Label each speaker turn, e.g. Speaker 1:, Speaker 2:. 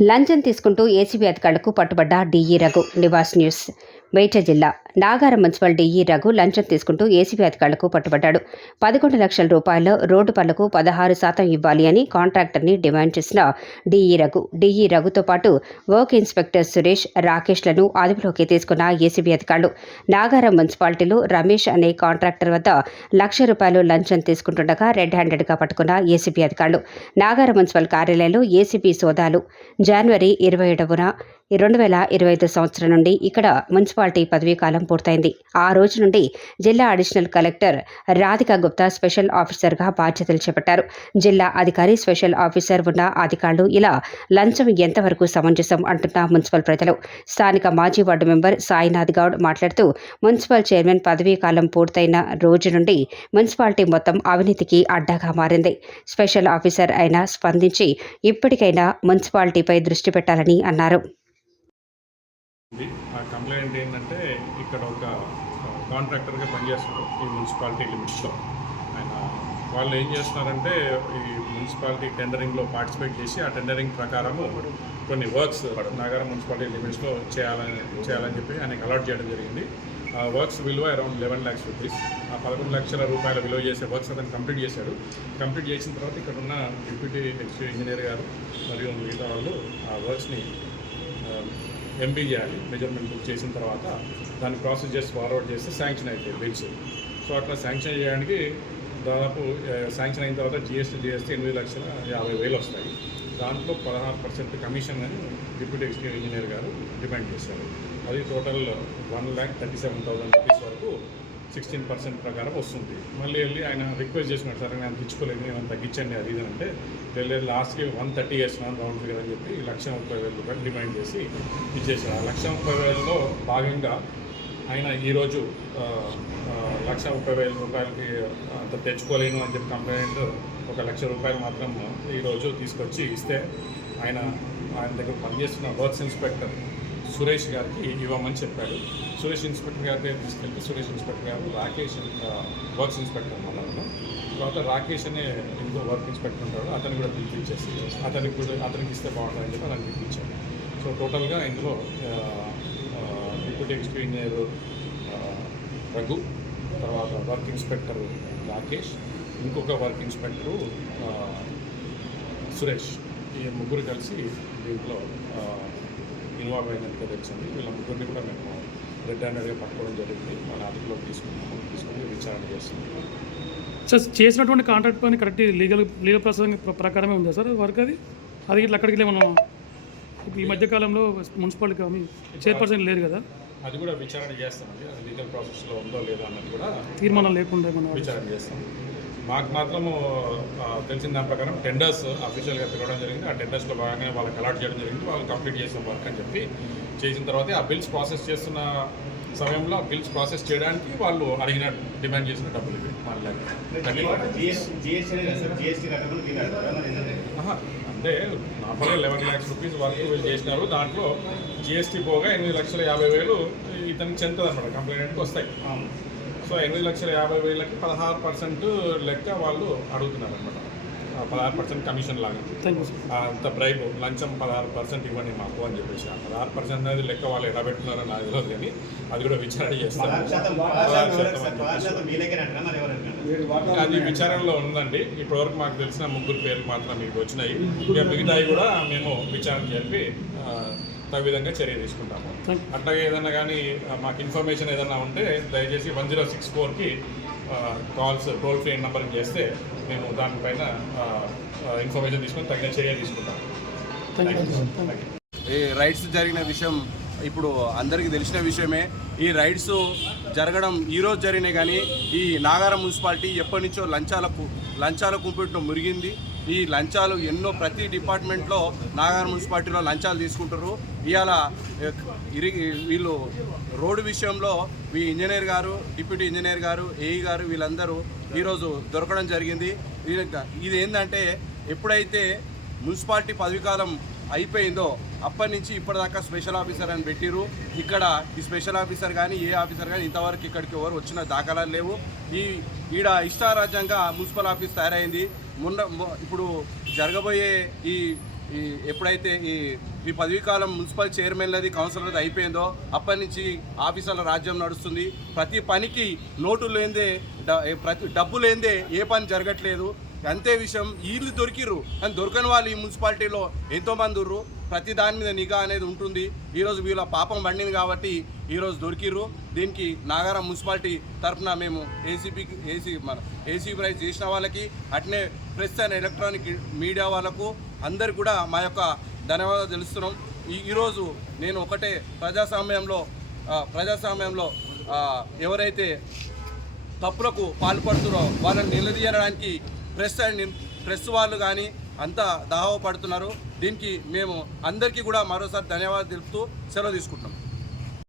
Speaker 1: లంచం తీసుకుంటూ ఏసీబీ అధికారులకు పట్టుబడ్డ డిఈ రఘు నివాస్ న్యూస్ మేట జిల్లా. నాగారం మున్సిపల్ డీఈ రఘు లంచం తీసుకుంటూ ఏసీబీ అధికారులకు పట్టుబడ్డాడు. పదకొండు లక్షల రూపాయలు రోడ్డు పనులకు పదహారు శాతం ఇవ్వాలి అని కాంట్రాక్టర్ని డిమాండ్ చేసిన డీఈ రఘు. డీఈ రఘుతో పాటు వర్క్ ఇన్స్పెక్టర్ సురేష్ రాకేష్లను అదుపులోకి తీసుకున్న ఏసీబీ అధికారులు. నాగారం మున్సిపాలిటీలో రమేష్ అనే కాంట్రాక్టర్ వద్ద లక్ష రూపాయలు లంచం తీసుకుంటుండగా రెడ్ హ్యాండెడ్గా పట్టుకున్న ఏసీబీ అధికారులు. నాగారం మున్సిపల్ కార్యాలయంలో ఏసీబీ సోదాలు. జనవరి ఇరవై ఏడవన రెండు వేల ఇరవై ఐదు సంవత్సరం నుండి ఇక్కడ మున్సిపాలిటీ పదవీ కాలం పూర్తయింది. ఆ రోజు నుండి జిల్లా additional collector Radhika Gupta special ఆఫీసర్గా బాధ్యతలు చేపట్టారు. జిల్లా అధికారి స్పెషల్ ఆఫీసర్ ఉన్న అధికారులు ఇలా లంచం ఎంతవరకు సమంజసం అంటున్న మున్సిపల్ ప్రజలు. స్థానిక మాజీ వార్డు మెంబర్ సాయినాథ్ గౌడ్ మాట్లాడుతూ మున్సిపల్ చైర్మన్ పదవీ కాలం పూర్తయిన రోజు నుండి మున్సిపాలిటీ మొత్తం అవినీతికి అడ్డాగా మారింది. స్పెషల్ ఆఫీసర్ అయినా స్పందించి ఇప్పటికైనా మున్సిపాలిటీపై దృష్టి పెట్టాలని అన్నారు.
Speaker 2: పాయింట్ ఏంటంటే ఇక్కడ ఒక కాంట్రాక్టర్గా పనిచేస్తున్నారు ఈ మున్సిపాలిటీ లిమిట్స్లో. ఆయన వాళ్ళు ఏం చేస్తున్నారంటే ఈ మున్సిపాలిటీ టెండరింగ్లో పార్టిసిపేట్ చేసి ఆ టెండరింగ్ ప్రకారము కొన్ని వర్క్స్ నగరం మున్సిపాలిటీ లిమిట్స్లో చేయాలని చేయాలని చెప్పి ఆయనకి అలాట్ చేయడం జరిగింది. ఆ వర్క్స్ విలువ అరౌండ్ లెవెన్ ల్యాక్స్ రూపీస్. ఆ పదకొండు లక్షల రూపాయల విలువ చేసే వర్క్స్ అతను కంప్లీట్ చేశాడు. కంప్లీట్ చేసిన తర్వాత ఇక్కడ ఉన్న డిప్యూటీ ఎగ్జిక్యూటివ్ ఇంజనీర్ గారు మరియు మిగతా వాళ్ళు ఆ వర్క్స్ని ఎంబీ చేయాలి మెజర్మెంట్ బుక్ చేసిన తర్వాత దాన్ని ప్రాసెస్ చేసి ఫార్వర్డ్ చేస్తే శాంక్షన్ అవుతాయి బిల్స్ సో అట్లా శాంక్షన్ చేయడానికి దాదాపు శాంక్షన్ అయిన తర్వాత జిఎస్టీ జిఎస్టీ ఎనిమిది లక్షల యాభై వేలు వస్తాయి. దాంట్లో పదహారు పర్సెంట్ కమిషన్ అని డిప్యూటీ ఎగ్జిక్యూటివ్ ఇంజనీర్ గారు డిమాండ్ చేశారు. అది total one lakh thirty seven thousand rupees వరకు సిక్స్టీన్ పర్సెంట్ ప్రకారం వస్తుంది. మళ్ళీ వెళ్ళి ఆయన రిక్వెస్ట్ చేసినాడు సార్ నేను తెచ్చుకోలేదు నేను తగ్గించండి అది ఇది అంటే వెళ్ళే లాస్ట్కి వన్ థర్టీ వేసినాను రౌండ్ ఫిగర్ అని చెప్పి లక్ష ముప్పై వేల రూపాయలు డిమాండ్ చేసి ఇచ్చేసాడు ఆ లక్ష ముప్పై వేలలో భాగంగా ఆయన ఈరోజు లక్ష ముప్పై వేల రూపాయలకి అంత తెచ్చుకోలేను అని చెప్పి కంప్లైంట్ ఒక లక్ష రూపాయలు మాత్రం ఈరోజు తీసుకొచ్చి ఇస్తే ఆయన ఆయన దగ్గర పనిచేస్తున్న వర్క్స్ ఇన్స్పెక్టర్ సురేష్ గారికి ఇవ్వమని చెప్పాడు. సురేష్ ఇన్స్పెక్టర్ గారి దగ్గర తీసుకెళ్తే సురేష్ ఇన్స్పెక్టర్ గారు రాకేష్ వర్క్స్ ఇన్స్పెక్టర్ మనలో తర్వాత రాకేష్ అనే ఇంకో వర్క్ ఇన్స్పెక్టర్ ఉంటాడు అతను కూడా పిలిపించేసి అతనికి కూడా అతనికి ఇస్తే బాగుంటుందని చెప్పి అతను పిలిపించాడు సో టోటల్గా ఇందులో డిప్యూటీ ఎక్స్పీ ఇంజనీర్ రఘు తర్వాత వర్క్ ఇన్స్పెక్టర్ రాకేష్ ఇంకొక వర్క్ ఇన్స్పెక్టరు సురేష్ ఈ ముగ్గురు కలిసి దీంట్లో ఇన్వాల్వ్ అయినట్టుగా తెలిసింది వీళ్ళ ముగ్గురిని కూడా మేము రెడ్ హ్యాండెడ్గా పట్టుకోవడం జరిగింది. మన అదుపులోకి తీసుకున్నాము. తీసుకుని విచారణ చేస్తున్నాము.
Speaker 3: సార్ చేసినటువంటి కాంట్రాక్ట్ పని కరెక్ట్ లీగల్ లీగల్ ప్రాసెసింగ్ ప్ర- ప్రకారమే ఉందా సార్ వర్క్ అది? అది ఇట్లా అక్కడికి మనం ఈ మధ్యకాలంలో మున్సిపాలిటీ కానీ చైర్పర్సన్ లేరు కదా?
Speaker 2: అది కూడా విచారణ చేస్తామండి. అది లీగల్ ప్రాసెస్లో ఉందో లేదో అన్నది కూడా
Speaker 3: తీర్మానం లేకుండా మనం
Speaker 2: విచారణ చేస్తాం. మాకు మాత్రము తెలిసిన దాని ప్రకారం టెండర్స్ అఫీషియల్గా పిలవడం జరిగింది. ఆ టెండర్స్లో భాగంగా వాళ్ళకి అలాట్ చేయడం జరిగింది. వాళ్ళు కంప్లీట్ చేసిన వర్క్ అని చెప్పి చేసిన తర్వాత ఆ బిల్స్ ప్రాసెస్ చేస్తున్న సమయంలో ఆ బిల్స్ ప్రాసెస్ చేయడానికి వాళ్ళు అడిగిన డిమాండ్ చేసిన డబ్బులు ఇవి. అంటే నార్మల్గా లెవెన్ ల్యాక్స్ రూపీస్ వరకు వీళ్ళు చేసినారు. దాంట్లో జిఎస్టీ పోగా ఎనిమిది లక్షల యాభై వేలు ఇతనికి చెందుతుంది అనమాట కంప్లైంట్కి వస్తాయి. సో ఎనిమిది లక్షల యాభై వేలకి పదహారు పర్సెంట్ లెక్క వాళ్ళు అడుగుతున్నారు అనమాట పదహారు పర్సెంట్ కమిషన్ లాగా. అంత బ్రైబ్ లంచం పదహారు పర్సెంట్ ఇవ్వండి మాకు అని చెప్పేసి. పదహారు పర్సెంట్ అనేది లెక్క వాళ్ళు ఎలా పెట్టుకున్నారో నాకు తెలియదు కానీ అది కూడా విచారణ చేస్తారు. అది విచారణలో ఉందండి. ఇప్పటివరకు మాకు తెలిసిన ముగ్గురు పేర్లు మాత్రం మీకు వచ్చినాయి. ఇక మిగతాయి కూడా మేము విచారణ జరిపి ఆ, తగు విధంగా చర్య తీసుకుంటాము. అట్లాగే ఏదైనా కానీ మాకు ఇన్ఫర్మేషన్ ఏదైనా ఉంటే దయచేసి వన్ జీరో సిక్స్ ఫోర్కి కాల్స్ టోల్ ఫ్రీ నెంబర్కి చేస్తే మేము దానిపైన ఇన్ఫర్మేషన్ తీసుకొని తగిన చర్య తీసుకుంటాము.
Speaker 4: ఈ రైడ్స్ జరిగిన విషయం ఇప్పుడు అందరికీ తెలిసిన విషయమే. ఈ రైడ్స్ జరగడం ఈరోజు జరిగినాయి కానీ ఈ నాగారం మున్సిపాలిటీ ఎప్పటి నుంచో లంచాలకు లంచాల కుంపెట్లో మురిగింది. ఈ లంచాలు ఎన్నో ప్రతి డిపార్ట్మెంట్లో నాగార్ మున్సిపాలిటీలో లంచాలు తీసుకుంటారు. ఇవాళ ఇరిగి వీళ్ళు రోడ్డు విషయంలో ఈ ఇంజనీర్ గారు డిప్యూటీ ఇంజనీర్ గారు ఏఈ గారు వీళ్ళందరూ ఈరోజు దొరకడం జరిగింది. ఇది ఏంటంటే ఎప్పుడైతే మున్సిపాలిటీ పదవీకాలం అయిపోయిందో అప్పటి నుంచి ఇప్పటిదాకా స్పెషల్ ఆఫీసర్ అని పెట్టిరు ఇక్కడ ఈ స్పెషల్ ఆఫీసర్ కానీ ఏ ఆఫీసర్ కానీ ఇంతవరకు ఇక్కడికి ఎవరు వచ్చిన దాఖలాలు లేవు. ఈ ఈడ ఇష్టారాజ్యంగా మున్సిపల్ ఆఫీస్ తయారైంది. మొన్న ఇప్పుడు జరగబోయే ఈ ఈ ఎప్పుడైతే ఈ ఈ పదవీకాలం మున్సిపల్ చైర్మన్లది కౌన్సిలర్ది అయిపోయిందో అప్పటి నుంచి ఆఫీసర్ల రాజ్యం నడుస్తుంది. ప్రతి పనికి నోటు లేదే ప్రతి డబ్బు లేదే ఏ పని జరగట్లేదు. అంతే విషయం వీళ్ళు దొరికిర్రు. కానీ దొరకని వాళ్ళు ఈ మున్సిపాలిటీలో ఎంతోమంది ఉర్రు ప్రతి దాని మీద నిఘా అనేది ఉంటుంది. ఈరోజు వీళ్ళ పాపం పండింది కాబట్టి ఈరోజు దొరికిర్రు. దీనికి నాగారం మున్సిపాలిటీ తరఫున మేము ఏసీపీకి ఏసీ మన ఏసీ ప్రైజ్ చేసిన వాళ్ళకి అట్నే ప్రెస్ అండ్ ఎలక్ట్రానిక్ మీడియా వాళ్ళకు అందరు కూడా మా యొక్క ధన్యవాదాలు తెలుస్తున్నాం. ఈరోజు నేను ఒకటే ప్రజాస్వామ్యంలో ప్రజాస్వామ్యంలో ఎవరైతే తప్పులకు పాల్పడుతున్నారో వాళ్ళని నిలదీయడానికి ప్రెస్ అండ్ ప్రెస్ వాళ్ళు కానీ అంతా దాహో పడుతున్నారు దీనికి మేము అందరికీ కూడా మరోసారి ధన్యవాదాలు తెలుపుతూ సెలవు తీసుకుంటున్నాం.